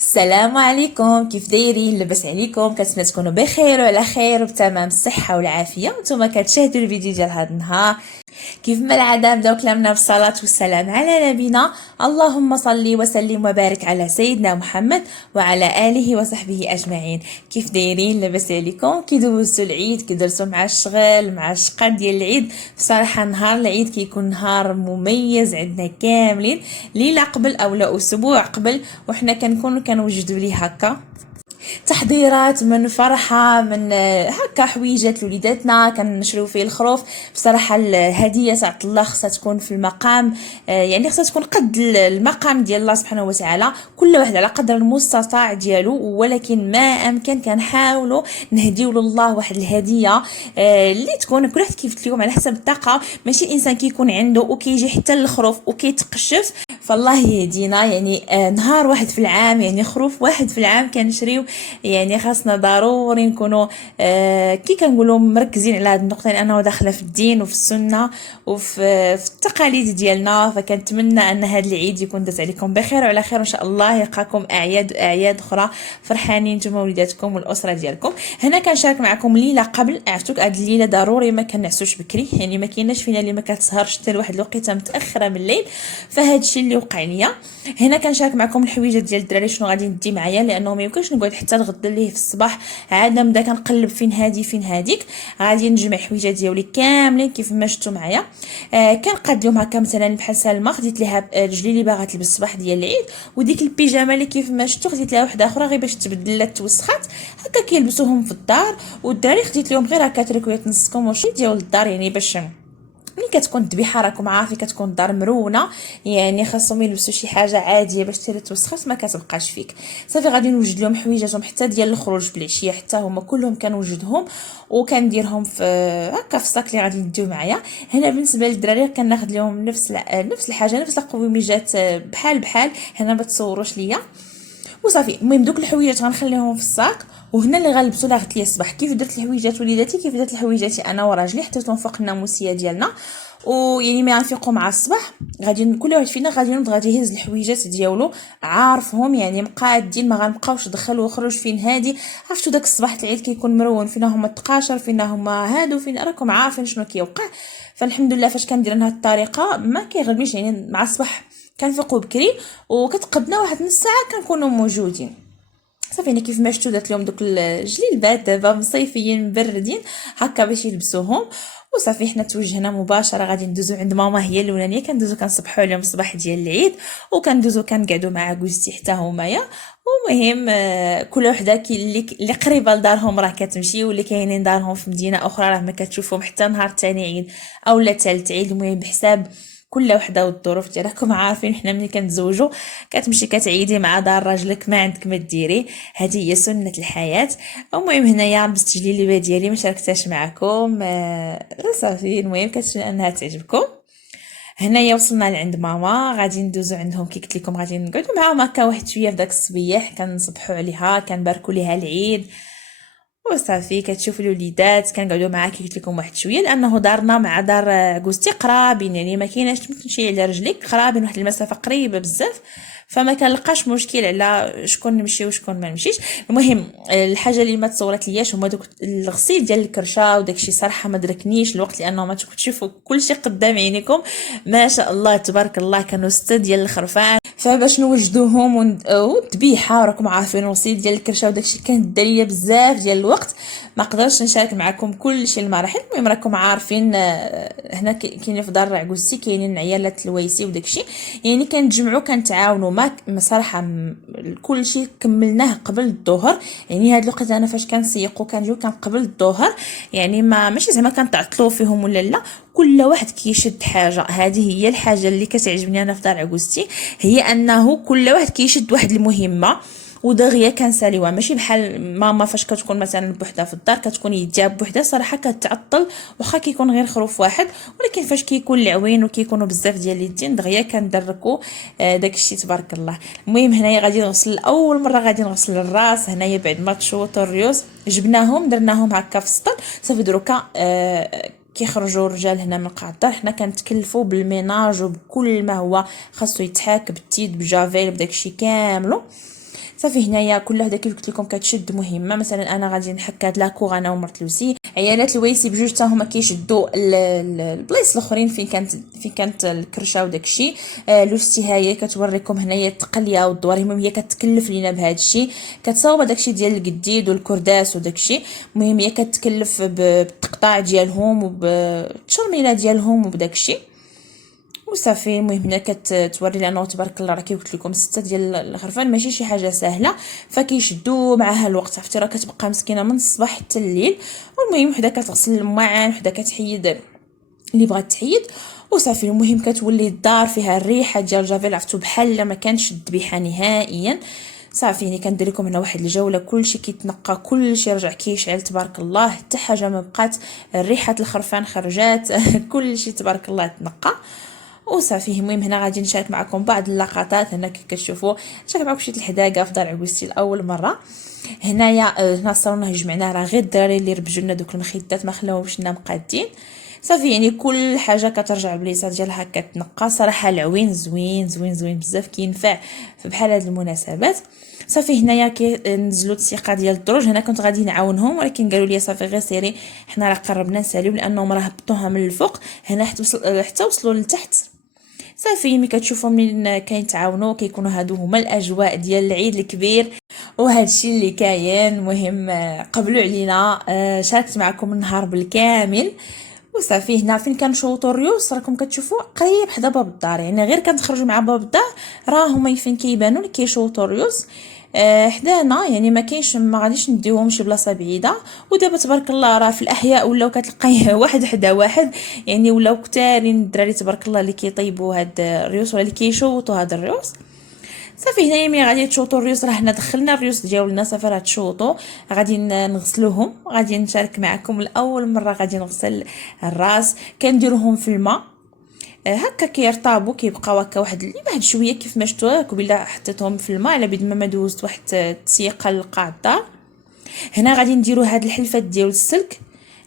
السلام عليكم، كيف دايرين؟ لاباس عليكم؟ كنتمنى تكونوا بخير وعلى خير وبتمام الصحه والعافيه وانتم كتشاهدوا الفيديو ديال هذا النهار. كيف ما العاده نبداو كلامنا بالصلاه والسلام على نبينا. اللهم صل وسلم وبارك على سيدنا محمد وعلى اله وصحبه اجمعين. كيف دايرين؟ لاباس عليكم؟ كي دوزتوا العيد؟ كي درتوا مع الشغل مع الشقه ديال العيد؟ بصراحه نهار العيد كيكون نهار مميز عندنا كاملين، ليله قبل او لا اسبوع قبل وحنا كنكونوا كنوجدوا ليه هكا تحضيرات من فرحة من هكا حويجات لوليداتنا كنشريو فيه الخروف. بصراحة الهدية تاع الله خصها تكون في المقام، يعني خصها تكون قد المقام ديال الله سبحانه وتعالى، كل واحد على قدر المستطاع ديالو، ولكن ما امكن كنحاولوا نهديو لله واحد الهدية اللي تكون كل واحد كيف اليوم على حسب الطاقة. ماشي الانسان كيكون عنده وكيجي حتى الخروف وكيتقشف، فالله يهدينا. يعني نهار واحد في العام، يعني خروف واحد في العام كنشريو، يعني خاصنا ضروري نكونوا كي كنقولوا مركزين على هذه النقطه، لانه داخله في الدين وفي السنه وفي التقاليد ديالنا. فكنتمنى ان هذا العيد يكون داز عليكم بخير وعلى خير، وان شاء الله يلقاكم اعياد اخرى فرحانين نتوما وليداتكم والاسره ديالكم. هنا كنشارك معكم ليله قبل، عرفتوك هذه الليله ضروري ما كنعسوش بكري، يعني ما كايناش فينا اللي ما كتسهرش حتى لواحد الوقيته متاخره من الليل. فهاد الشيء اللي وقع ليا هنا كنشارك معكم الحويجات ديال الدراري شنو غادي ندي معايا، لانه ما يمكنش نقعد حتى الغدا ليه في الصباح عاد نبدا كنقلب فين هادي فين هاديك. غادي نجمع حويجات ديالي كاملين كيف ما شفتوا معايا. كنقاد لهم هكا مثلا بحال سلمى خديت ليها رجلي اللي باغا تلبس الصباح ديال العيد، وديك البيجامه اللي كيف ما شفتوا خديت لها وحده اخرى غير باش تبدلات توسخات هكا كيلبسوهم في الدار. والدراري خديت لهم غير هكا تريكويات نص كوموشي ديال الدار، يعني باش ملي كتكون الذبيحه راكم عارفين كتكون الدار مرونه، يعني خاصهم يلبسوا شي حاجه عاديه باش تيري توسخات ما كتبقاش فيك. صافي غادي نوجد لهم حويجاتهم حتى ديال الخروج بالعشيه، حتى هما كلهم كنوجدهم وكنديرهم في هكا في الصاك اللي غادي نديو معايا. هنا بالنسبه للدراري كناخذ لهم نفس الحاجه، نفس القويميجات بحال هنا ما تصوروش ليا وصافي. المهم دوك الحويجات غنخليهم في الصاك، وهنا اللي غنلبسو لا غت ليا الصباح كيف درت الحويجات وليداتي كيف درت الحويجاتي انا وراجلي حطيتهم فوق الناموسيه ديالنا. ويعني ما ينفقوا مع الصباح غادي كل واحد فينا غادي ينوض غادي يهز الحويجات ديالو عارفهم، يعني مقادين ما غنبقاوش دخل وخرج فين هادي. عرفتوا داك الصباح العيد كيكون مرون، فينا هما التقاشر فينا هما هادو فين راكم عارفين شنو كيوقع. فالحمد لله فاش كندير انا هاد الطريقه ما كيغلبنيش، يعني مع الصباح كنفيقوا بكري وكتقدنا واحد نص ساعه كنكونوا موجودين. صافي انا كيف ما شفتوا درت لهم دوك الجليلبات دابا مصيفيين مبردين هكا باش يلبسوهم. وصافي حنا توجهنا مباشره غادي ندوزو عند ماما، هي الاولانيه كندوزو كنصبحوا عليهم الصباح ديال العيد وكندوزو كنقعدوا مع جوزتي حتى همايا. ومهم كل وحده اللي قريبه لدارهم راه كتمشي، واللي كاينين دارهم في مدينه اخرى راه ما كتشوفهم حتى نهار تاني عيد اولا ثالث عيد. المهم بحساب كل وحده والظروف ديالها، راكم عارفين حنا ملي كنتزوجوا كتمشي كتعيدي مع دار راجلك ما عندك ما ديري، هذه هي سنه الحياه. المهم هنايا لبست جليلبه ديالي ما شاركتهاش معكم صافي. المهم كنتمنى انها تعجبكم. هنايا وصلنا لعند ماما غادي ندوزو عندهم كي قلت لكم غادي نقعدوا معاهم هكا واحد شويه في داك الصبيح كنصبحوا عليها كنباركوا ليها العيد. وصافي كتشوفوا الوليدات كنقعدوا معاها كي قلت لكم واحد شويه، لانه دارنا مع دار جوزتي قرابين، يعني ما كايناش تمشي على رجليك قرابين واحد المسافه قريبه بزاف، فما كنلقاش مشكل على شكون نمشي وشكون ما نمشيش. المهم الحاجه اللي ما تصورت لياش هما دوك الغسيل ديال الكرشه وداكشي، صراحه ما دركنيش الوقت لانه ما تشوفوا كلشي قدام عينيكم ما شاء الله تبارك الله. كانوا 6 ديال الخرفان، فباش نوجدوهم والذبيحه راكم عارفين الغسيل ديال الكرشه وداكشي كانت داليه بزاف ديال الوقت، ما قدرتش نشارك معكم كل شيء المراحل. المهم راكم عارفين هنا كاينين في دار عكوزتي كاينين عيالات الويسي وداكشي، يعني كنتجمعوا كنتعاونوا ما صراحه كل شيء كملناه قبل الظهر. يعني هاد الوقت انا فاش كنسيقوا كنجيو كان قبل الظهر، يعني ما ماشي زعما كنتعطلوا فيهم ولا لا، كل واحد كيشد حاجه. هذه هي الحاجه اللي كتعجبني انا في دار عكوزتي، هي انه كل واحد كيشد واحد المهمه ودغيا كنساليوها. ماشي بحال ماما فاش كتكون مثلا بوحدها في الدار كتكون يديها بوحدها صراحه كتعطل، واخا كيكون غير خروف واحد، ولكن فاش كيكون العوين وكيكونوا بزاف ديال اليدين دغيا كندركوا داكشي تبارك الله. المهم هنايا غادي نغسل اول مره غادي نغسل الراس هنايا بعد ما تشوطوا الريوس جبناهم درناهم هكا في السطل. صافي دروكا كيخرجوا الرجال هنا من قاع الدار حنا كنتكلفوا بالميناج وبكل ما هو خاصو يتحاك بالتيد بجافيل بداكشي كاملو. صافي هنايا كل وحده كيف قلت لكم كتشد مهمه. مثلا انا غادي نحك هاد لاكوغ انا ومرت لوسي. عيالات الويسي بجوج حتى هما كيشدوا البلايص الاخرين فين كانت الكرشه وداكشي. لوستي هاهي كتوريكم هنايا التقليه والدوار. المهم هي كتكلف لينا بهذا الشيء، كتصاوب داكشي ديال القديد والكرداس وداكشي. المهم هي كتكلف بالتقطاع ديالهم وبالتشرميله ديالهم وبداكشي وصافي. المهم هنا كتوري لانه تبارك الله راه كي قلت لكم 6 ديال الخرفان ماشي شي حاجه سهله، فكيشدوا معها الوقت. عرفتي راه كتبقى مسكينه من الصباح حتى الليل. والمهم وحده كتغسل الماعن، وحده كتحيد اللي بغات تحيد وصافي. المهم كتولي الدار فيها الريحه ديال الجافيل، عرفتو بحال ما كانش الذبيحه نهائيا. صافي يعني كندير لكم هنا واحد الجوله، كلشي كيتنقى، كلشي رجع كيشعل تبارك الله، حتى حاجه ما بقات، ريحه الخرفان خرجات كلشي تبارك الله تنقى وصافي. المهم هنا غادي نشارك معكم بعض اللقطات. هنا كي كتشوفوا نشارك معكم شي الحداقه في دار عبوستي لاول مره. هنايا هنا الصالون جمعناه راه غير الدراري اللي ربجوا لنا دوك المخدات، ما خلاوهمش لنا مقادين. صافي يعني كل حاجه كترجع بليصه ديالها كتنقى. صراحه العوين زوين زوين زوين بزاف، كينفع في بحال هاد المناسبات. صافي هنايا كنزلوا الثقه ديال الدروج. هنا كنت غادي نعاونهم ولكن قالوا لي صافي غير سيري، حنا راه قربنا نساليو لانهم راه هبطوها من الفوق هنا حتى وصلوا لتحت. صافي ملي كتشوفوا منين كيتعاونوا كيكونوا هادو هما الاجواء ديال العيد الكبير وهذا الشيء اللي كاين. مهم قبلوا علينا. شاركت معكم النهار بالكامل وصافي. هنا فين كنشوطوا الريوس راكم كتشوفوا قريب حدا باب الدار، يعني غير كنخرجوا مع باب الدار راه هما فين كيبانوا اللي كيشوطوا الريوس حدانا. يعني ما كاينش، ما غاديش نديوهم شي بلاصه بعيده. ودابا تبارك الله راه في الاحياء ولاو كتلقاي واحد حدا واحد، يعني ولاو كثارين الدراري تبارك الله اللي كيطيبوا هاد الريوس ولا اللي كيشوطوا هاد الريوس. صافي هنايا ملي غادي تشوطوا الريوس راه حنا دخلنا الريوس ديالنا. صافي راه تشوطوا غادي نغسلوهم. غادي نشارك معكم لاول مره غادي نغسل الراس. كنديروهم في الماء هكا كيرطابوا، كيبقاو هكا واحد شويه كيف ما شفتوا قبيله حطيتهم في الماء على بيد ما دوزت واحد التسيقه لقاع الدار. هنا غادي نديروا هاد الحلفات ديال السلك،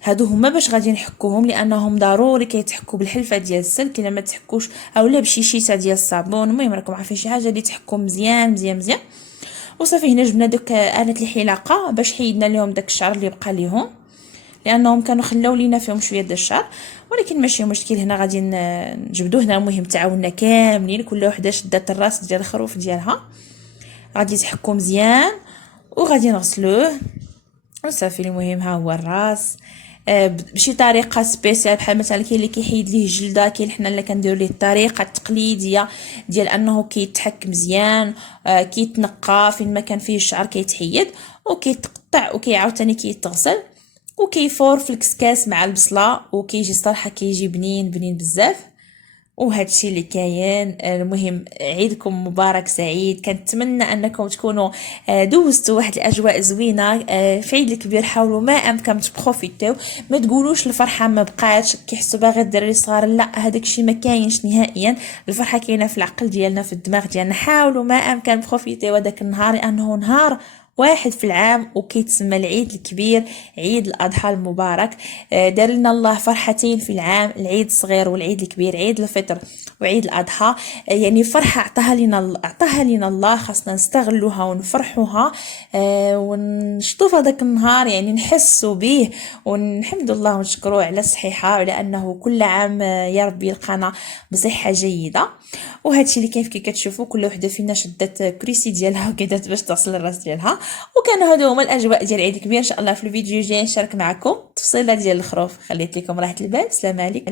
هادو هما باش غادي نحكوهم لانهم ضروري كيتحكوا بالحلفه ديال السلك. الا ما تحكوش اولا بشي شيته ديال الصابون. المهم راكم عارفين شي حاجه اللي تحكوا مزيان مزيان مزيان. وصافي هنا جبنا دوك آلة الحلاقه باش حيدنا لهم داك الشعر اللي بقى ليهم لانهم كانوا خلاو لينا فيهم شويه ديال الشعر، ولكن ماشي مشكل. هنا غادي نجبدوه. هنا المهم تعاوننا كاملين، كل وحده شدات الراس ديال الخروف ديالها. غادي تحكوا مزيان وغادي نغسلوه وصافي. المهم ها هو الراس بشي طريقه سبيسيال، بحال مثلا كاين اللي كيحيد ليه الجلده، كاين حنا اللي كنديروا ليه الطريقه التقليديه ديال انه كيتحك مزيان كيتنقى فين ما كان فيه الشعر كيتحيد وكيتقطع وكيعاود ثاني كيتغسل وكيفور في الكسكاس مع البصله وكيجي الصراحه كيجي بنين بنين بزاف. وهذا الشيء اللي كاين. المهم عيدكم مبارك سعيد. كنتمنى انكم تكونوا دوزتوا واحد الاجواء زوينه في عيد الكبير. حاولوا ما امكن تبروفيتيو، ما تقولوش الفرحه ما بقاتش كيحسوا باغي الدراري الصغار. لا، هذاك الشيء ما كاينش نهائيا. الفرحه كاينه في العقل ديالنا في الدماغ ديالنا. حاولوا ما امكن بروفيتيو هذاك النهار لانه نهار واحد في العام وكيتسمى العيد الكبير، عيد الأضحى المبارك. دار لنا الله فرحتين في العام، العيد الصغير والعيد الكبير، عيد الفطر وعيد الأضحى. يعني فرحة أعطاها لنا الله، خاصنا نستغلوها ونفرحوها ونشطو في هذاك النهار، يعني نحسوا به ونحمد الله ونشكروه على الصحيحة ولأنه كل عام يا ربي يلقانا بصحة جيدة. وهذا الشيء اللي كيف كي كتشوفوا كل وحده فينا شدت كريسي ديالها وكدات باش تصل الراس ديالها. وكانوا هادو هما الاجواء ديال العيد الكبير. ان شاء الله في الفيديو الجاي نشارك معكم التفصيلات ديال الخروف. خليت لكم راحه البال. السلام عليكم.